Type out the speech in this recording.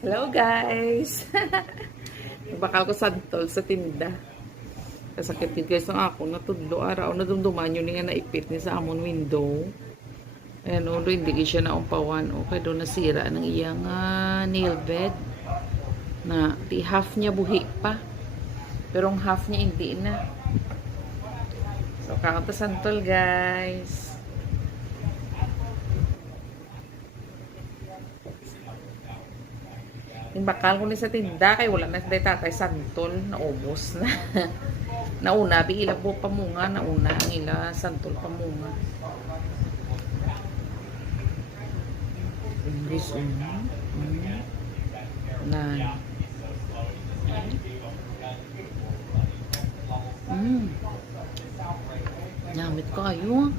Hello guys! Bakal ko santol sa tinda. Kasakit din guys ang ako natudlo araw na dumduman yun nga naipit ni sa amon window. Ayan o, hindi siya naumpawan. O kaya doon nasira ng iyang nail bed. Na di half niya buhi pa. Pero ang half niya hindi na. So kaunta santol guys. Yung bakal ko ni sa tinda kay wala na day tatay santol naubos na. Nauna bi ila po pamunga nauna ang ila santol pamunga. English na. Namit ko ayo.